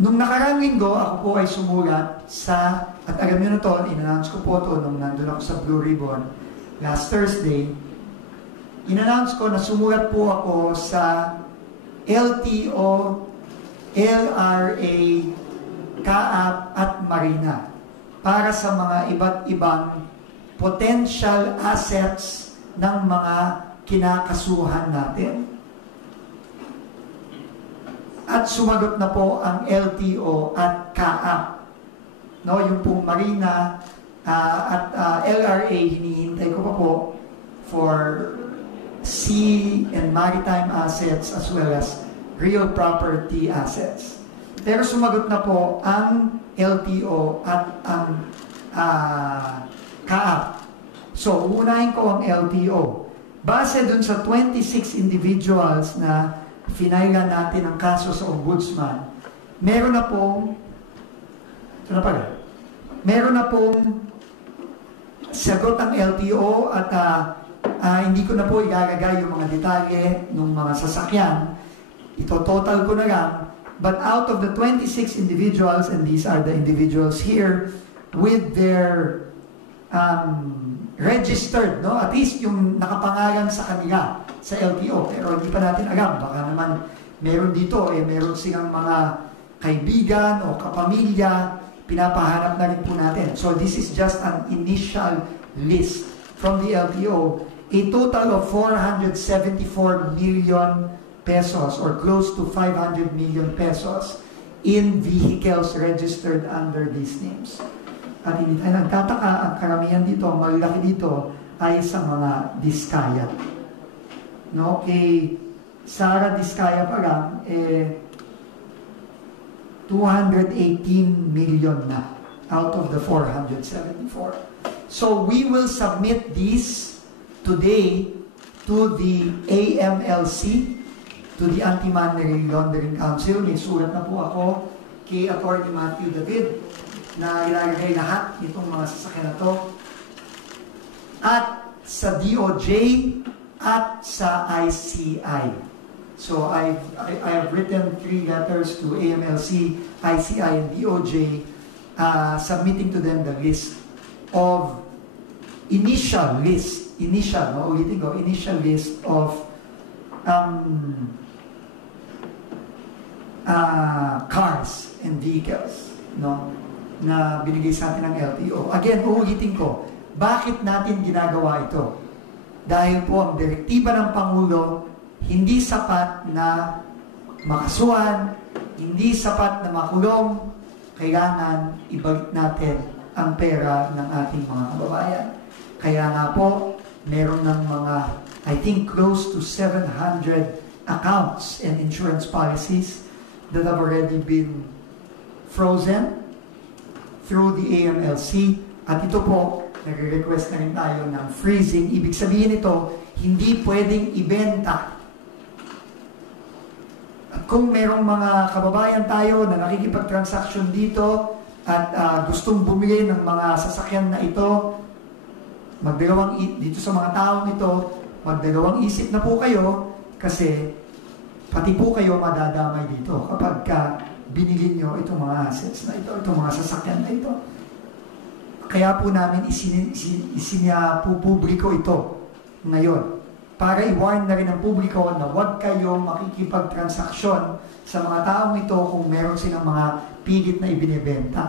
Nung nakaraang linggo, ako po ay sumulat sa, at alam nyo na to, in-announce ko po to nung nandun ako sa Blue Ribbon last Thursday, in-announce ko na sumulat po ako sa LTO, LRA, CAAP at Marina para sa mga iba't ibang potential assets ng mga kinakasuhan natin. At sumagot na po ang LTO at CAAP. No, yung pong Marina at LRA, hinihintay ko pa po for sea and maritime assets as well as real property assets. Pero sumagot na po ang LTO at ang CAAP. So, uunahin ko ang LTO. Base dun sa 26 individuals na finailan natin ang kaso sa Ombudsman, meron na pong sagot ang LTO at hindi ko na po ilalagay yung mga detalye ng mga sasakyan. Ito total ko na lang. But out of the 26 individuals, and these are the individuals here with their registered, no? At least yung nakapangalan sa kanila sa LTO, pero hindi pa natin alam, baka naman meron dito, meron silang mga kaibigan o kapamilya, pinapahanap na rin po natin. So this is just an initial list from the LTO, a total of 474 million pesos or close to 500 million pesos in vehicles registered under these names. At hindi tayo nagtataka, ang karamihan dito, ang malaki dito, ay sa mga Diskaya. No? Kay Sara Diskaya pa lang, 218 million na out of the 474. So we will submit these today to the AMLC, to the Anti-Money Laundering Council. May sulat na po ako kay Attorney Matthew David na ilalagay lahat itong mga sasakyan na to. At sa DOJ at sa ICI. So I have written 3 letters to AMLC, ICI, and DOJ submitting to them the list of initial list of cars and vehicles, no, na binigay sa atin ng LTO. Again, uulitin ko, bakit natin ginagawa ito? Dahil po ang direktiba ng Pangulo, hindi sapat na makasuhan, hindi sapat na makulong, kailangan ibalik natin ang pera ng ating mga kababayan. Kaya nga po, meron ng mga, I think, close to 700 accounts and insurance policies that have already been frozen through the AMLC. At ito po, nagre-request na rin tayo ng freezing. Ibig sabihin ito, hindi pwedeng ibenta. At kung merong mga kababayan tayo na nakikipag-transaction dito at gustong bumili ng mga sasakyan na ito, dito sa mga taong ito, magdalawang isip na po kayo kasi pati po kayo madadamay dito kapag binili nyo itong mga assets na ito, itong mga sasakyan na ito. Kaya po namin publiko ito ngayon para i-warn na rin ang publiko na huwag kayong makikipag-transaksyon sa mga taong ito kung meron silang mga pilit na ibinibenta.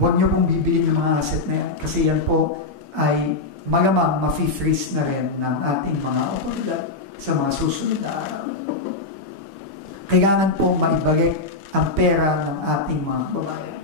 Huwag nyo pong bibilin yung mga asset na yan kasi yan po ay malamang mafi-freeze na rin ng ating mga otoridad sa mga susunod na araw. Kailangan po maibalik ang pera ng ating mga kababayan.